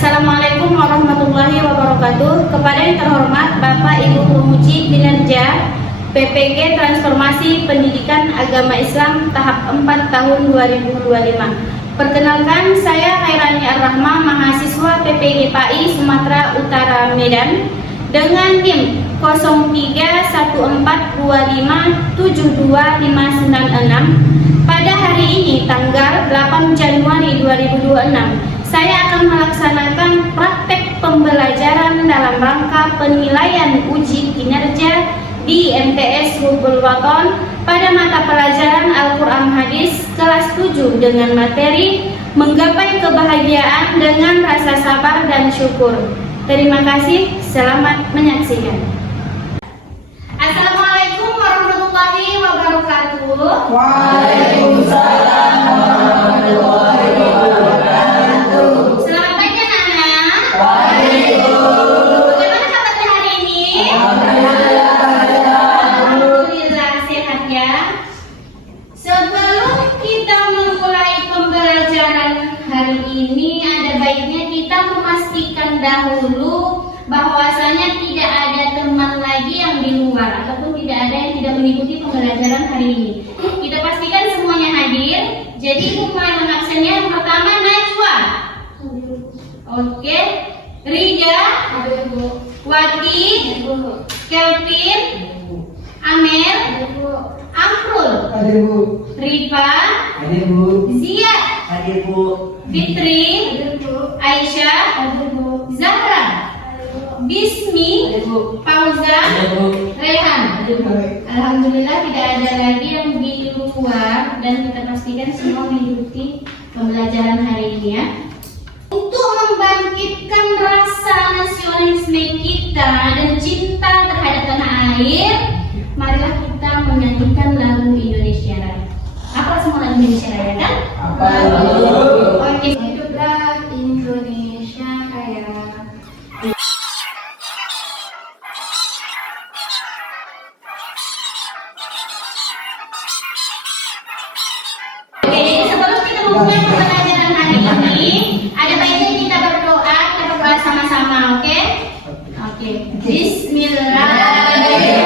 Assalamualaikum warahmatullahi wabarakatuh. Kepada yang terhormat Bapak Ibu Pemuji Kinerja PPG Transformasi Pendidikan Agama Islam tahap 4 tahun 2025. Perkenalkan, saya Khairani Ar-Rahma, mahasiswa PPG PAI Sumatera Utara Medan dengan NIM 0314257256. Pada hari ini tanggal 8 Januari 2026, saya akan melaksanakan praktek pembelajaran dalam rangka penilaian uji kinerja di MTS Hubul Waton pada mata pelajaran Al-Quran Hadis kelas 7 dengan materi menggapai kebahagiaan dengan rasa sabar dan syukur. Terima kasih, selamat menyaksikan. Assalamualaikum warahmatullahi wabarakatuh. Waalaikumsalam warahmatullahi wabarakatuh. Selamat pagi anak-anak. Waalaikumsalam. Bagaimana kabarnya hari ini? Alhamdulillah sehat ya. Sebelum kita memulai pembelajaran hari ini, ada baiknya kita memastikan dahulu bahwasanya tidak ada teman lagi yang di luar ataupun tidak ada yang tidak mengikuti pembelajaran hari ini. Kita pastikan semuanya hadir. Jadi mulai absennya yang pertama Najwa. Oke. Rida, Wati, Kelvin, Amel, Amrul, Rifa, Zia, Fitri, Aisyah, Zahra, Bismi, Fauza, Rehan. Alhamdulillah tidak ada lagi yang di luar dan kita pastikan semua mengikuti pembelajaran hari ini ya. Untuk membangkitkan rasa nasionalisme kita dan cinta terhadap tanah air, marilah kita menyanyikan lagu Indonesia Raya. Apa semua lagu Indonesia Raya kan? Oke. Hiduplah Indonesia Raya. Sebelum kita memulai pembelajaran hari ini, ada baiknya kita berdoa sama-sama, oke? Oke. Bismillahirrahmanirrahim.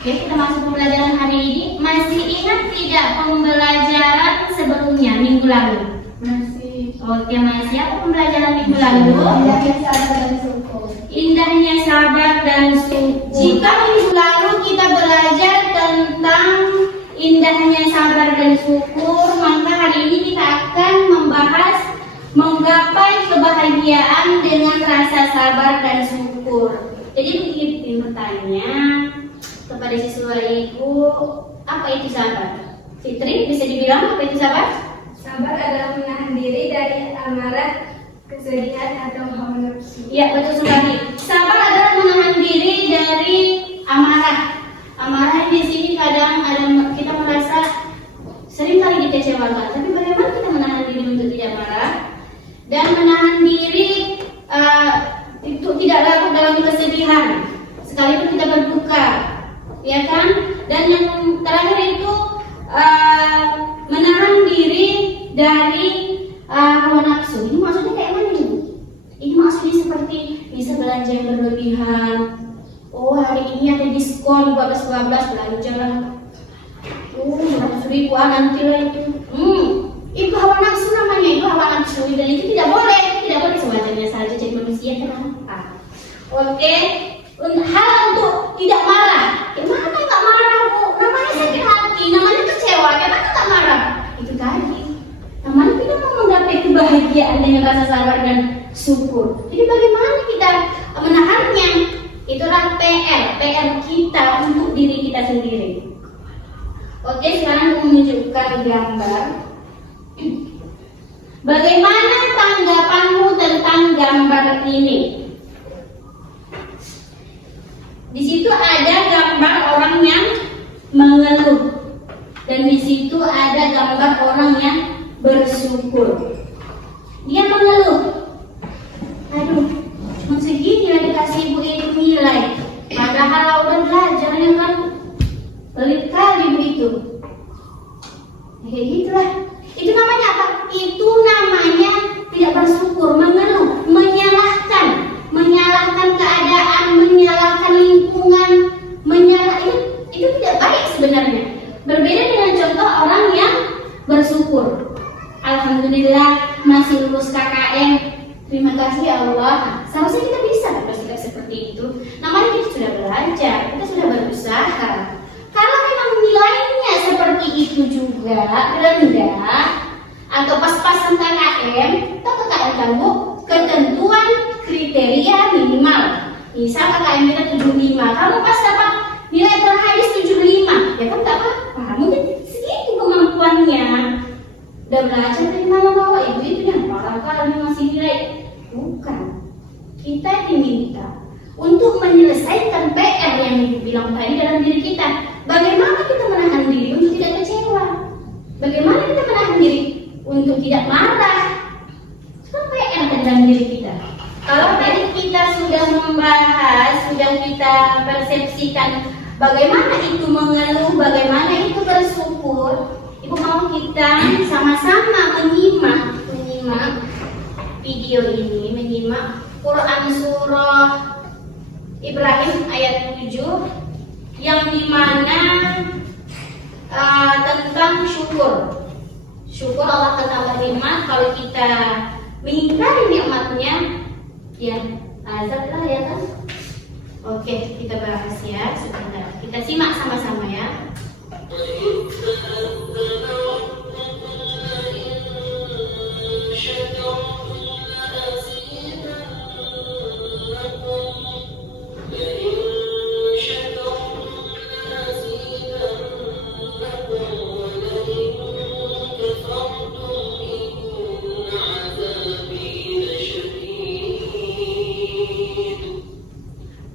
Oke, kita masuk pembelajaran hari ini. Masih ingat tidak pembelajaran sebelumnya minggu lalu? Masih. Oke, masih apa pembelajaran minggu lalu? Indahnya sabar dan syukur. Jika minggu lalu kita belajar tentang indahnya sabar dan syukur, maka hari ini kita akan membahas menggapai kebahagiaan dengan rasa sabar dan syukur. Jadi begini bertanya kepada siswa ibu, apa itu sabar? Fitri, bisa dibilang apa itu sabar? Sabar adalah menahan diri dari amarah, kesedihan atau hawa nafsu. Ya, betul sekali. Sabar adalah menahan diri dari amarah. Amarah di sini kadang ada kita merasa sering kali dikecewakan, tapi bagaimana kita menahan diri untuk tidak marah dan menahan diri itu tidak larut dalam kesedihan, sekalipun kita berduka, ya kan? Dan yang terakhir itu menahan diri dari hawa nafsu. Ini maksudnya kayak mana nih? Ini maksudnya seperti bisa belanja yang berlebihan. Oh, hari ini ada diskon 12 belanja lah. Oh, 100.000 nanti lah itu. Itu hawa nafsu namanya, itu hawa nafsu. Dan itu tidak boleh sewajarnya saja jadi manusia kan. Oke. Hal untuk tidak marah. Gimana nggak marah, Bu? Namanya sakit hati, namanya kecewa. Gimana nggak marah? Itu tadi. Namanya kita mau menggapai kebahagiaan dengan rasa sabar dan syukur. Jadi bagaimana kita menahannya? Itulah PR kita untuk diri kita sendiri. Oke, sekarang menunjukkan gambar. Bagaimana tanggapanmu tentang gambar ini? Di situ ada gambar situ ada gambar orang yang bersyukur. Dia mengeluh, aduh, cuma segini lah dikasih ibu itu nilai. Padahal udah belajarnya kan pelit kali begitu. Kayak gitulah. Itu namanya apa? Itu namanya tidak bersyukur, mengeluh, menyalahkan keadaan, menyalahkan lingkungan, itu tidak baik sebenarnya. Berbeda dengan contoh orang yang bersyukur. Alhamdulillah masih lulus KKM. Terima kasih ya Allah. Seharusnya kita bisa bersikap seperti itu. Namanya kita sudah belajar, kita sudah berusaha. Kalau memang nilainya seperti itu juga rendah atau pas-pasan KKM, atau KKM kamu ketentuan kriteria minimal. Misal KKM kita 75, kamu pas dapat nilai terhadis 75, ya kan tak apa-apa. Mungkin segitu kemampuannya. Udah belajar dari mana bahwa itu yang parah kali ngasih nilai. Bukan. Kita diminta untuk menyelesaikan PR yang dibilang tadi dalam diri kita. Bagaimana kita menahan diri untuk tidak kecewa? Bagaimana kita menahan diri untuk tidak marah? Itu kan PR dalam diri kita. Kalau tadi kita sudah membahas, sudah kita persepsikan bagaimana itu mengeluh, bagaimana itu bersyukur, Ibu mau kita sama-sama menyimak video ini, menyimak Quran surah Ibrahim ayat 7 yang dimana tentang syukur. Syukur Allah akan terima kalau kita mengingkari nikmatnya, ya azab lah ya kan. Oke, kita bahas ya sebentar. Kita simak sama-sama ya.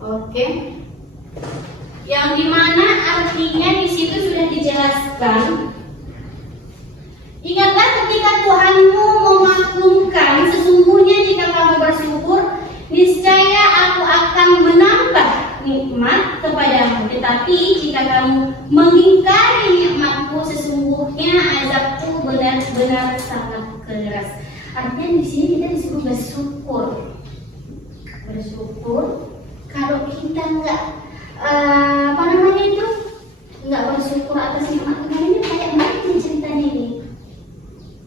Oke, yang dimana artinya di situ sudah dijelaskan. Ingatlah ketika Tuhanmu memaklumkan, sesungguhnya jika kamu bersyukur, niscaya aku akan menambah nikmat kepadamu. Tetapi jika kamu mengingkari nikmatku, sesungguhnya azabku benar-benar sangat keras. Artinya di sini kita disuruh bersyukur. Kalau kita nggak nggak bersyukur atas nikmat Tuhan ini, kayak mana ceritanya ini?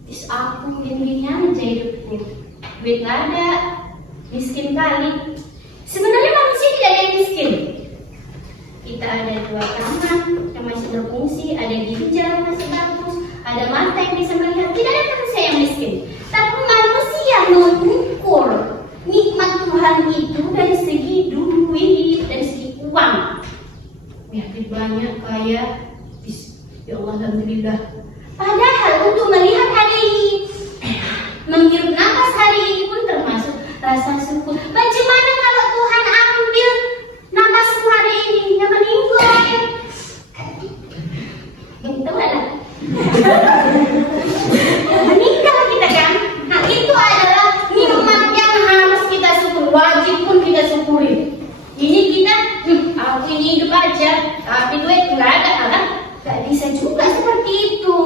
Aku gini-gini aja hidupnya, duit nggak ada, miskin kali. Sebenarnya manusia tidak ada yang miskin. Kita ada 2 tangan yang masih berfungsi, ada ginjal yang masih bagus, ada mata yang bisa melihat. Tidak ada manusia yang miskin. Tapi manusia mengukur nikmat Tuhan itu dari segi duit, dari segi uang. Yakin banyak, kaya, ya Allah, alhamdulillah. Padahal untuk melihat hari ini, menghirup nafas hari ini pun termasuk rasa syukur. Bagaimana kalau Tuhan ambil nafasmu hari ini, yang meninggal? Itu ada. Meninggal kita kan? Nah itu adalah nikmat yang harus kita syukur, wajib pun kita syukuri. Ini kita, aku ini hidup aja, tapi duit nggak ada, kan? Gak bisa juga seperti itu.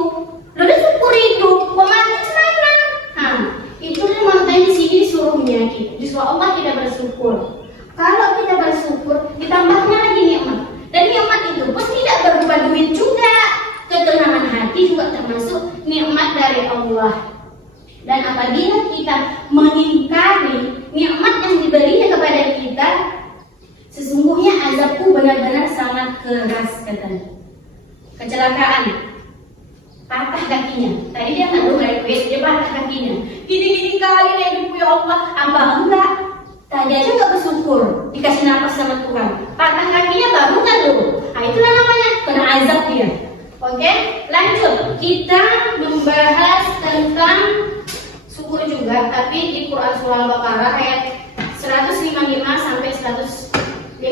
Udah syukur hidup, kok mati mana? Nah, itu memang tadi sini disuruhnya kita. Disuruh Allah tidak bersyukur. Kalau kita bersyukur, ditambahnya lagi nikmat. Dan nikmat itu pun tidak berupa duit juga. Ketenangan hati juga termasuk nikmat dari Allah. Dan apabila kita mengingkari nikmat yang diberinya kepada kita, sesungguhnya azabku benar-benar sangat keras, katanya. Kecelakaan, patah kakinya. Tadi dia ngadu request, dia patah kakinya. Gini-gini kali ya hidupku ya Allah. Apa enggak? Tadi aja nggak bersyukur, dikasih napas sama Tuhan. Patah kakinya baru kan dulu. Nah itulah namanya kena azab dia. Oke, lanjut. Kita membahas tentang syukur juga, tapi di Quran Surah Al-Baqarah ayat 155 sampai 156.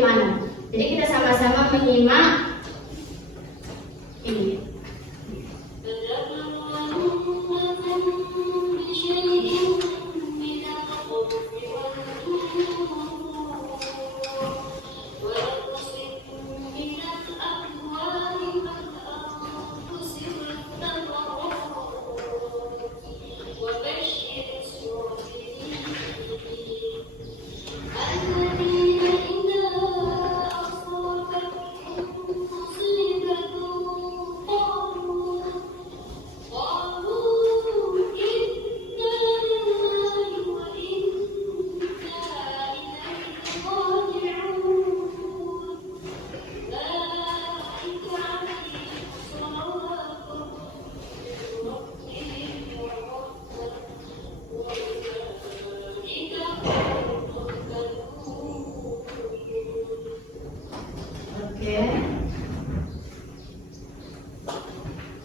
Jadi kita sama-sama menyimak ini.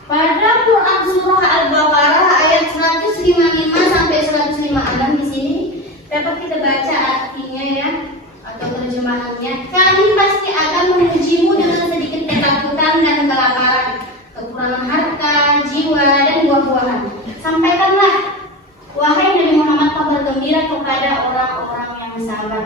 Pada Quran surah Al-Baqarah ayat 155 sampai 156 di sini dapat kita baca artinya ya atau terjemahannya. Kami pasti akan mengujimu dengan sedikit ketakutan dan kelaparan, kekurangan harta, jiwa dan buah-buahan. Sampaikanlah, wahai Nabi Muhammad, kabar gembira kepada orang-orang yang sabar.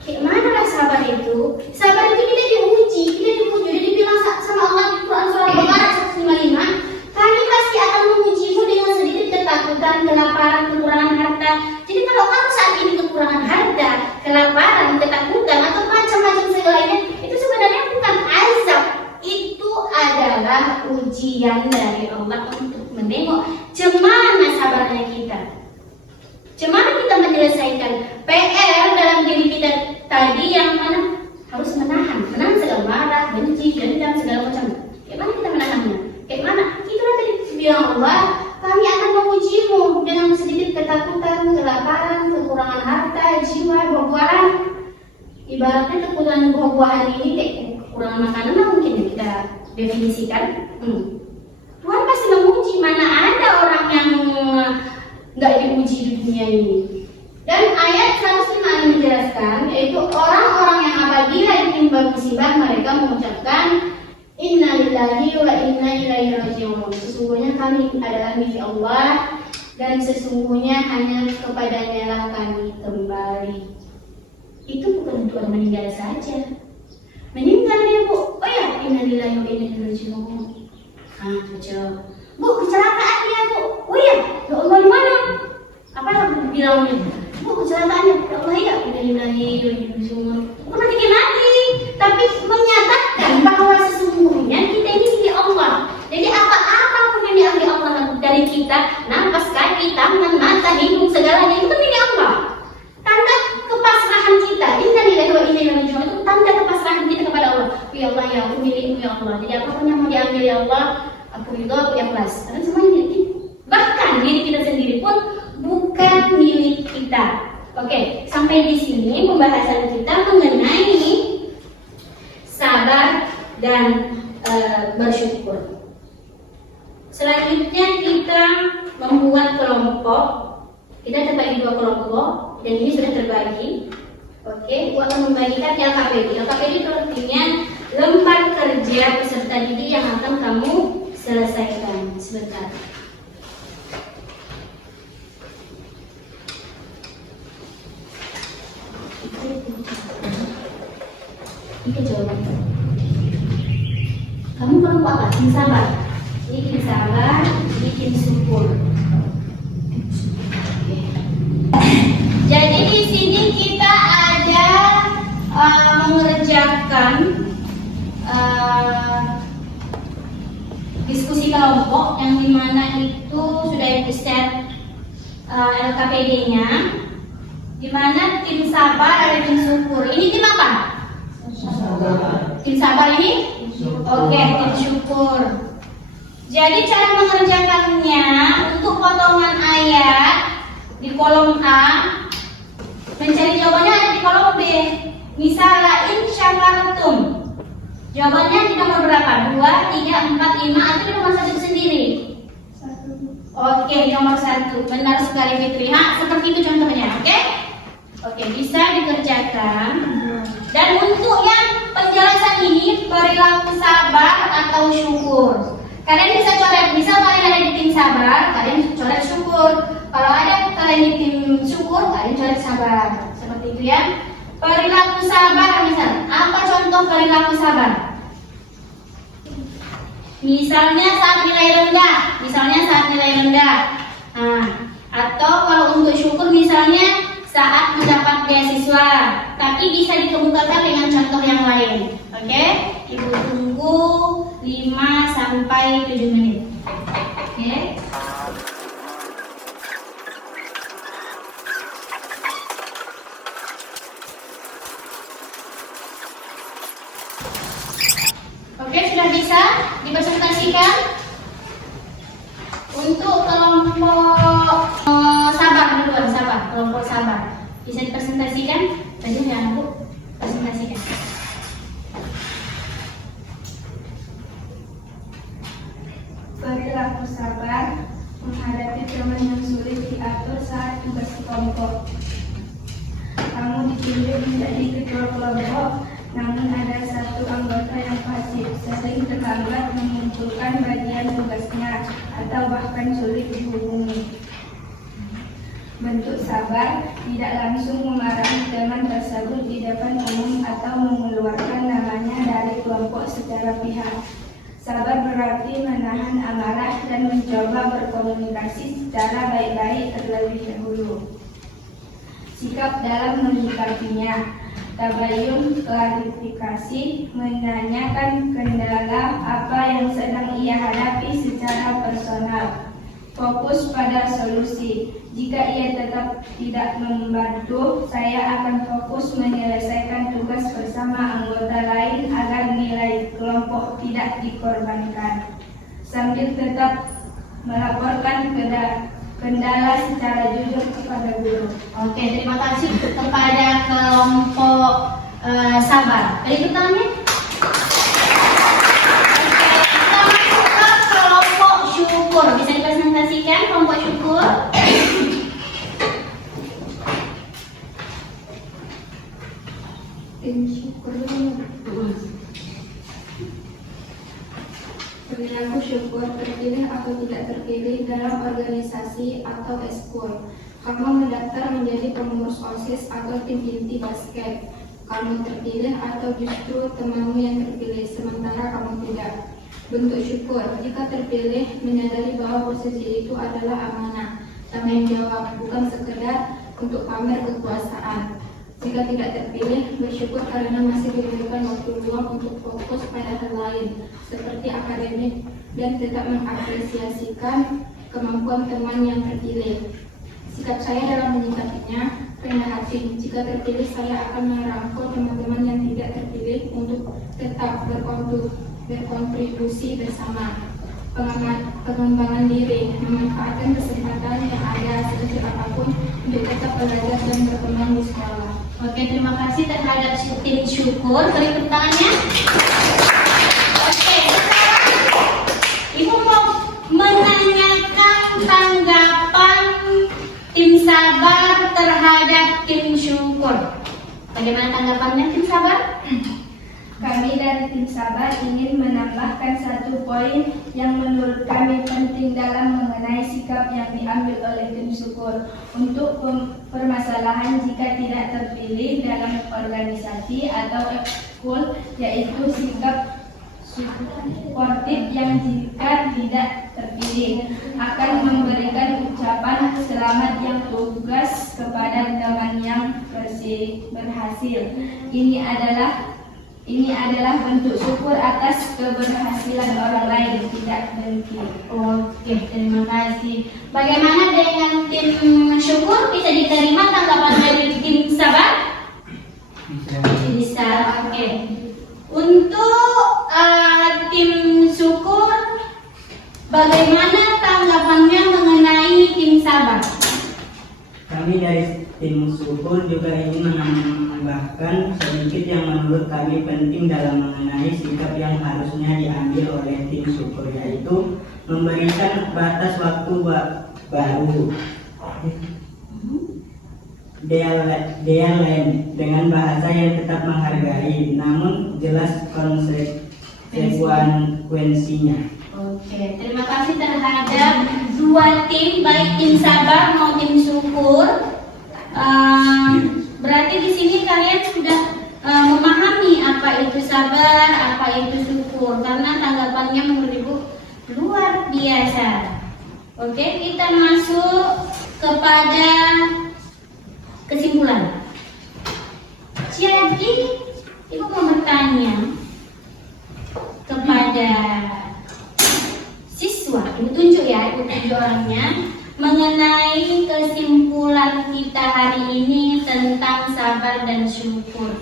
Gimana sabar itu? Sabar itu kita diuji, udah dibilang sama Allah di Quran surah Al-Baqarah 155. Kami pasti akan mengujimu dengan sedikit ketakutan, kelaparan, kekurangan harta. Jadi kalau kamu saat ini kekurangan harta, kelaparan, ketakutan atau macam-macam segalanya, itu sebenarnya bukan azab. Itu adalah ujian dari Allah untuk menengok gimana sabarnya kita. Gimana kita menyelesaikan PR dalam diri kita tadi yang mana harus menahan segala marah, benci, dendam, segala macam. Gimana kita menahannya? Kayak mana? Itulah tadi bilang Allah, kami akan mengujimu dengan sedikit ketakutan, kelaparan, kekurangan harta, jiwa, buah-buahan. Ibaratnya kekurangan buah-buahan ini kayak kekurangan makanan lah mungkin kita definisikan. Tuhan pasti menguji, mana ada orang yang nggak diuji di dunia ini. Dan ayat 105 menjelaskan, yaitu orang-orang yang apabila ditimpa musibah mereka mengucapkan innalillahi wa inna ilaihi raji'un. Sesungguhnya kami adalah milik Allah dan sesungguhnya hanya kepadanya lah kami kembali. Itu bukan untuk orang meninggal saja. Meninggal dia Bu, oh ya innalillahi wa inna ilaihi raji'un. Cocok. Bu, kecelakaan dia Bu, oh ya Allah mana? Apa yang bilangnya? Bu, kecelakaannya, ya Allah ya innalillahi wa inna ilaihi raji'un. Bukan mati, tapi menyatakan bahwa sesungguhnya kita ini milik Allah. Jadi apa-apapun yang diambil Allah dari kita, nafas, kaki, tangan, mata, hidung, segalanya itu milik Allah. Tanda kepasrahan kita, innalillahi wa inna ilaihi raji'un, itu tanda kepasrahan kita kepada Allah. Ya Allah ya, aku milikmu ya Allah. Jadi apapun yang mau diambil ya Allah, aku ridho, aku ikhlas. Karena semuanya milik kita. Bahkan diri kita sendiri pun bukan milik kita. Oke, sampai di sini pembahasan kita mengenai sabar dan bersyukur. Selanjutnya kita membuat kelompok. Kita terbagi 2 kelompok dan ini sudah terbagi. Oke, aku akan membagikan LKPD. LKPD itu artinya lembar kerja peserta didik yang akan kamu selesaikan. Sebentar. Ini jawabannya. Kamu perlu apa? Tim sabar. Ini tim sabar, ini tim syukur. Jadi di sini kita ada mengerjakan diskusi kelompok yang dimana itu sudah di-share LKPD-nya. Dimana tim sabar ada tim syukur. Ini tim apa? Tim sabar ini? Oke, tim syukur. Jadi cara mengerjakannya untuk potongan ayat di kolom A, mencari jawabannya ada di kolom B. Misalnya in syakartum. Jawabannya di nomor berapa? 2, 3, 4, 5 atau di nomor 1 sendiri? 1. Oke, nomor 1. Benar sekali Fitri. Seperti itu contohnya, oke? Oke, bisa dikerjakan. Dan untuk yang penjelasan ini perilaku sabar atau syukur. Kalian bisa coret, misal kalian ada di tim sabar, kalian coret syukur. Kalau ada kalian di tim syukur, kalian coret sabar. Seperti itu ya. Perilaku sabar misal, apa contoh perilaku sabar? Misalnya saat nilai rendah, Nah, atau kalau untuk syukur misalnya saat mendapat beasiswa, tapi bisa dikemukakan dengan contoh yang lain. Oke? Ibu tunggu 5 sampai 7 menit. Oke? Oke, sudah bisa dipresentasikan? Untuk kelompok sabar duluan, kelompok sabar bisa dipresentasikan? Tadi ya Bu, presentasikan. namun ada satu anggota yang pasif, sering terlambat mengumpulkan bagian tugasnya atau bahkan sulit dihubungi. Bentuk sabar, tidak langsung memarahi teman tersebut di depan umum atau mengeluarkan namanya dari kelompok secara pihak. Sabar berarti menahan amarah dan mencoba berkomunikasi secara baik-baik terlebih dahulu. Sikap dalam menyikapinya. Tabayun, klarifikasi, menanyakan kendala apa yang sedang ia hadapi secara personal. Fokus pada solusi. Jika ia tetap tidak membantu, saya akan fokus menyelesaikan tugas bersama anggota lain agar nilai kelompok tidak dikorbankan. Sambil tetap melaporkan kendala secara jujur kepada guru. Oke, terima kasih kepada kelompok sabar. Beri tangannya. Kelompok syukur, bisa dipresentasikan kelompok syukur? Tim syukur. Perilaku syukur terpilih atau tidak terpilih dalam organisasi atau ekskul. Kamu mendaftar menjadi pengurus OSIS atau tim inti basket. Kamu terpilih atau justru temanmu yang terpilih sementara kamu tidak. Bentuk syukur, jika terpilih, menyadari bahwa posisi itu adalah amanah, tanggung jawab, bukan sekedar untuk pamer kekuasaan. Jika tidak terpilih, bersyukur karena masih diberikan waktu luang untuk fokus pada hal lain, seperti akademik, dan tetap mengapresiasikan kemampuan teman yang terpilih. Sikap saya dalam menyikapinya, rendah hati. Jika terpilih, saya akan merangkul teman-teman yang tidak terpilih untuk tetap berkontribusi bersama. Pengembangan diri, memanfaatkan kesempatan yang ada sekecil apapun untuk tetap belajar dan berkembang di sekolah. Oke, terima kasih terhadap tim syukur. Beri tepuk tangannya. Oke, Ibu mau menanyakan tanggapan tim sabar terhadap tim syukur. Bagaimana tanggapannya tim sabar? Kami dari tim sabar ingin menambahkan satu poin yang menurut kami penting dalam mengenai sikap yang diambil oleh tim syukur untuk permasalahan jika tidak terpilih dalam organisasi atau ekskul, yaitu sikap suportif yang jika tidak terpilih akan memberikan ucapan selamat yang tugas kepada teman yang berhasil. Ini adalah bentuk syukur atas keberhasilan orang lain, tidak dengki. Oke, terima kasih. Bagaimana dengan tim syukur? Bisa diterima tanggapan dari tim sabar? Bisa. Oke. Untuk tim syukur, bagaimana tanggapannya mengenai tim sabar? Kami dari tim syukur juga ingin menambahkan sedikit yang menurut kami penting dalam mengenai sikap yang harusnya diambil oleh tim syukur, yaitu memberikan batas waktu baru deadline dengan bahasa yang tetap menghargai namun jelas konsekuensinya. Oke, terima kasih terhadap dua tim, baik tim sabar maupun tim syukur. Berarti di sini kalian sudah memahami apa itu sabar, apa itu syukur, karena tanggapannya menurut Ibu luar biasa. Oke, kita masuk kepada kesimpulan. Jadi, Ibu mau bertanya kepada siswa, Ibu tunjuk ya, Ibu tunjuk orangnya, mengenai kesimpulan kita hari ini tentang sabar dan syukur.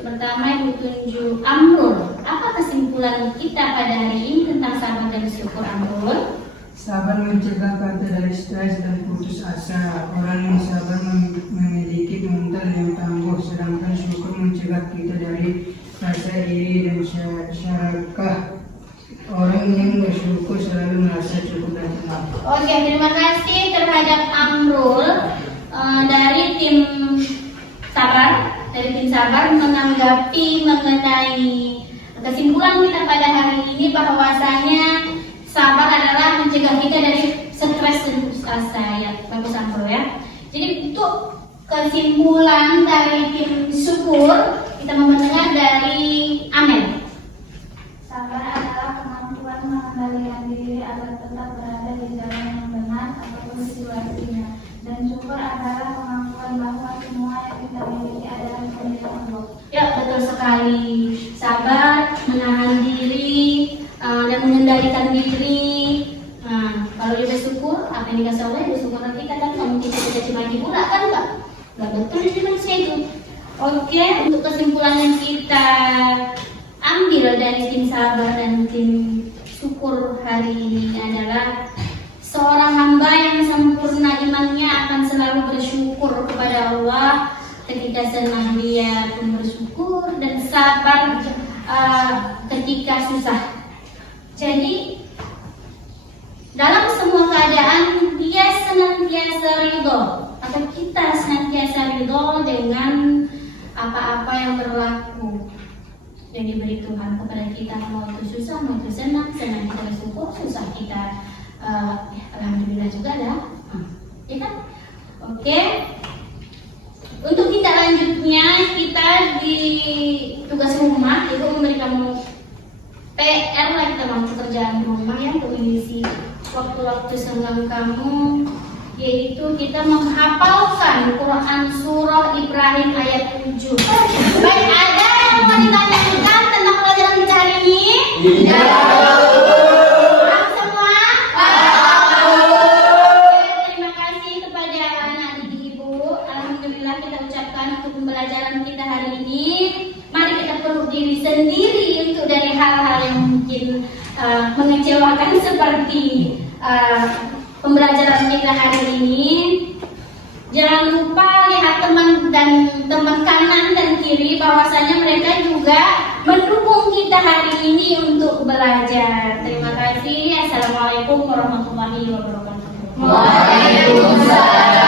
Pertama, Ibu tunjuk Amrul. Apa kesimpulan kita pada hari ini tentang sabar dan syukur, Amrul? Sabar mencegah kita dari stres dan putus asa. Orang yang sabar memiliki mental yang tangguh, sedangkan syukur mencegah kita dari rasa iri dan serakah. Orang yang bersyukur selalu merasa cukup dan tenang. Oke, terima kasih terhadap Amrul dari tim sabar, dari tim sabar menanggapi mengenai kesimpulan kita pada hari ini bahwasanya sabar adalah mencegah kita dari stres dan putus asa ya, bagus Bro ya. Jadi untuk kesimpulan dari tim syukur kita mau mendengar dari Amel. Sabar adalah kemampuan mengendalikan diri agar tetap berada di jalan yang benar apapun situasinya. Dan syukur adalah kemampuan bahwa semua yang kita miliki adalah milik Allah. Ya, betul sekali. Sabar, menahan diri, dan mengendalikan diri. Nah, kalau dia bersyukur, apa yang dikasih Allah, bersyukur nanti kadang nggak mungkin kita cuma pula kan Pak? Nggak betul di manusia itu. Oke, untuk kesimpulan yang kita ambil dari tim sabar dan tim syukur hari ini adalah seorang hamba yang sempurna imannya akan selalu bersyukur kepada Allah. Ketika senang dia pun bersyukur dan sabar ketika susah. Jadi dalam semua keadaan dia senantiasa ridho atau kita senantiasa ridho dengan apa-apa yang berlaku yang diberi Tuhan kepada kita, mau itu susah, mau itu senang kita bersyukur, susah kita alhamdulillah juga dah, ya kan? Oke. Untuk tindak lanjutnya kita di tugas rumah itu memberi kamu PR lah, kita mau pekerjaan rumah yang untuk mengisi waktu-waktu senggang kamu, yaitu kita menghafalkan Quran surah Ibrahim ayat 7. Baik, ada yang mau ditanyakan tentang pelajaran kita hari ini? Tidak. Paham semua? Terima kasih kepada anak didik ibu. Alhamdulillah kita ucapkan untuk pembelajaran kita hari ini. Mari kita peluk diri sendiri untuk dari hal-hal yang mungkin mengecewakan seperti pembelajaran kita hari ini. Jangan lupa lihat teman kanan dan kiri bahwasanya mereka juga mendukung kita hari ini untuk belajar. Terima kasih. Assalamualaikum warahmatullahi wabarakatuh. Waalaikumsalam.